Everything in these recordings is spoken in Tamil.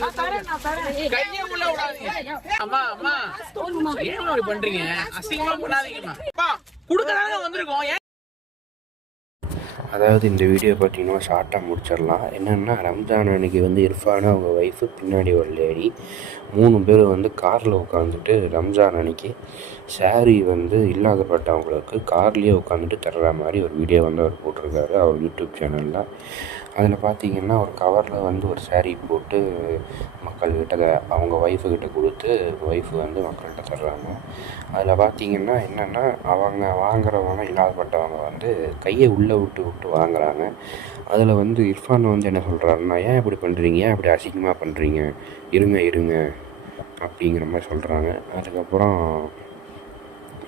கையை உள்ள விடாதீங்க. அம்மா அம்மா ஏன் அப்படி பண்றீங்க? அசிங்கமா பண்ணாதீங்கம்மா. குடுக்கறாங்க வந்திருக்கோம். அதாவது இந்த வீடியோ பார்த்தீங்கன்னா ஷார்ட்டாக முடிச்சிடலாம். என்னென்னா ரம்ஜான் அன்னைக்கு வந்து இர்ஃபானு அவங்க ஒய்ஃபு பின்னாடி ஒரு லேடி 3 பேர் வந்து காரில் உட்காந்துட்டு ரம்ஜான் அன்னைக்கு சாரீ வந்து இல்லாதப்பட்டவங்களுக்கு கார்லேயே உட்காந்துட்டு தர்ற மாதிரி ஒரு வீடியோ வந்து அவர் போட்டிருக்காரு அவர் யூடியூப் சேனலில். அதில் பார்த்திங்கன்னா ஒரு கவரில் வந்து ஒரு சாரீ போட்டு மக்கள்கிட்ட அவங்க ஒய்ஃபுக்கிட்ட கொடுத்து ஒய்ஃபு வந்து மக்கள்கிட்ட தர்றாங்க. அதில் பார்த்திங்கன்னா என்னென்னா அவங்க வாங்குறவங்க இல்லாதப்பட்டவங்க வந்து கையை உள்ளே விட்டு வாங்குறாங்க. அதில் வந்து இர்ஃபான் வந்து என்ன சொல்கிறாருன்னா, ஏன் இப்படி பண்ணுறீங்க, ஏன் இப்படி அசிங்கமாக பண்ணுறீங்க, இருங்க அப்படிங்கிற மாதிரி சொல்கிறாங்க. அதுக்கப்புறம்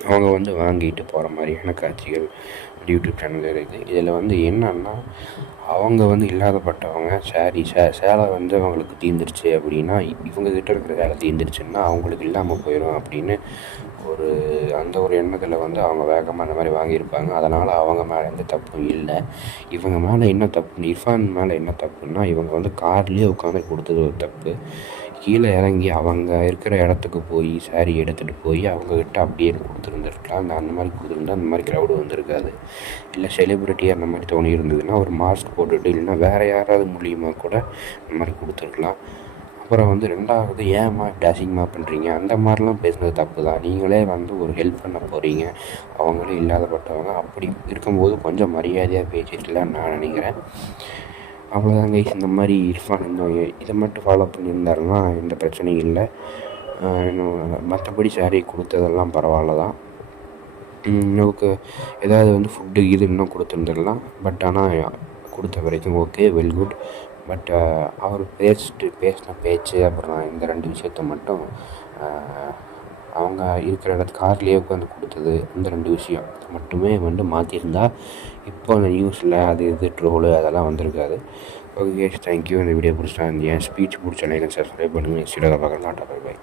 அவங்க வந்து வாங்கிட்டு போகிற மாதிரியான காட்சிகள் யூடியூப் சேனலில் இருக்குது. இதில் வந்து என்னன்னா அவங்க வந்து இல்லாதப்பட்டவங்க சேலை வந்து அவங்களுக்கு தீர்ந்துருச்சு அப்படின்னா, இவங்கக்கிட்ட இருக்கிற சேலை தீர்ந்துருச்சுன்னா அவங்களுக்கு இல்லாமல் போயிடும் அப்படின்னு அந்த ஒரு எண்ணத்தில் வந்து அவங்க வேகமாக அந்த மாதிரி வாங்கியிருப்பாங்க. அதனால் அவங்க மேலே எந்த தப்பும் இல்லை. இவங்க மேலே என்ன தப்பு, இர்ஃபான் மேலே என்ன தப்புன்னா, இவங்க வந்து கார்லேயே உட்காந்து கொடுத்தது ஒரு தப்பு. கீழே இறங்கி அவங்க இருக்கிற இடத்துக்கு போய் சாரீ எடுத்துகிட்டு போய் அவங்கக்கிட்ட அப்படியே கொடுத்துருந்துருக்கலாம். அந்த மாதிரி கொடுத்துருந்தா அந்த மாதிரி க்ரௌடு வந்திருக்காது. இல்லை செலிப்ரிட்டி அந்த மாதிரி தோணி இருந்ததுன்னா ஒரு மாஸ்க் போட்டுட்டு இல்லைன்னா வேறு யாராவது மூலியமாக கூட இந்த மாதிரி கொடுத்துருக்கலாம். அப்புறம் வந்து 2வது, ஏம்மா இப்படி அசிங்கமாக பண்ணுறீங்க, அந்த மாதிரிலாம் பேசுனது தப்பு தான். நீங்களே வந்து ஒரு ஹெல்ப் பண்ண போகிறீங்க, அவங்களே இல்லாதப்பட்டவங்க. அப்படி இருக்கும்போது கொஞ்சம் மரியாதையாக பேசிட்டுலான்னு நான் நினைக்கிறேன். அவ்வளோதான் கைஸ். இந்த மாதிரி இர்ஃபான் இதை மட்டும் ஃபாலோ பண்ணியிருந்தாருன்னா எந்த பிரச்சனையும் இல்லை. மற்றபடி சாரீ கொடுத்ததெல்லாம் பரவாயில்ல தான். நமக்கு ஏதாவது வந்து ஃபுட்டு இது இன்னும் கொடுத்துருந்துடலாம். பட் ஆனால் கொடுத்த வரைக்கும் ஓகே, வெல் குட். பட் அவர் பேசின பேச்சு அப்புறம் இந்த 2 விஷயத்த மட்டும் அவங்க இருக்கிற கார்லேயே உட்காந்து கொடுத்தது, இந்த 2 விஷயம் மட்டுமே வந்து மாற்றிருந்தா இப்போ அந்த நியூஸில் அது இது ட்ரோலு அதெல்லாம் வந்திருக்காது. Okay, thank you. இந்த வீடியோ பிடிச்சிட்டா என் ஸ்பீச் பிடிச்ச லைக் சப்ஸ்கிரைப் பண்ணுங்கள். நெக்ஸ்ட் வீடியோவில் பார்க்கலாம். டாடா, பை.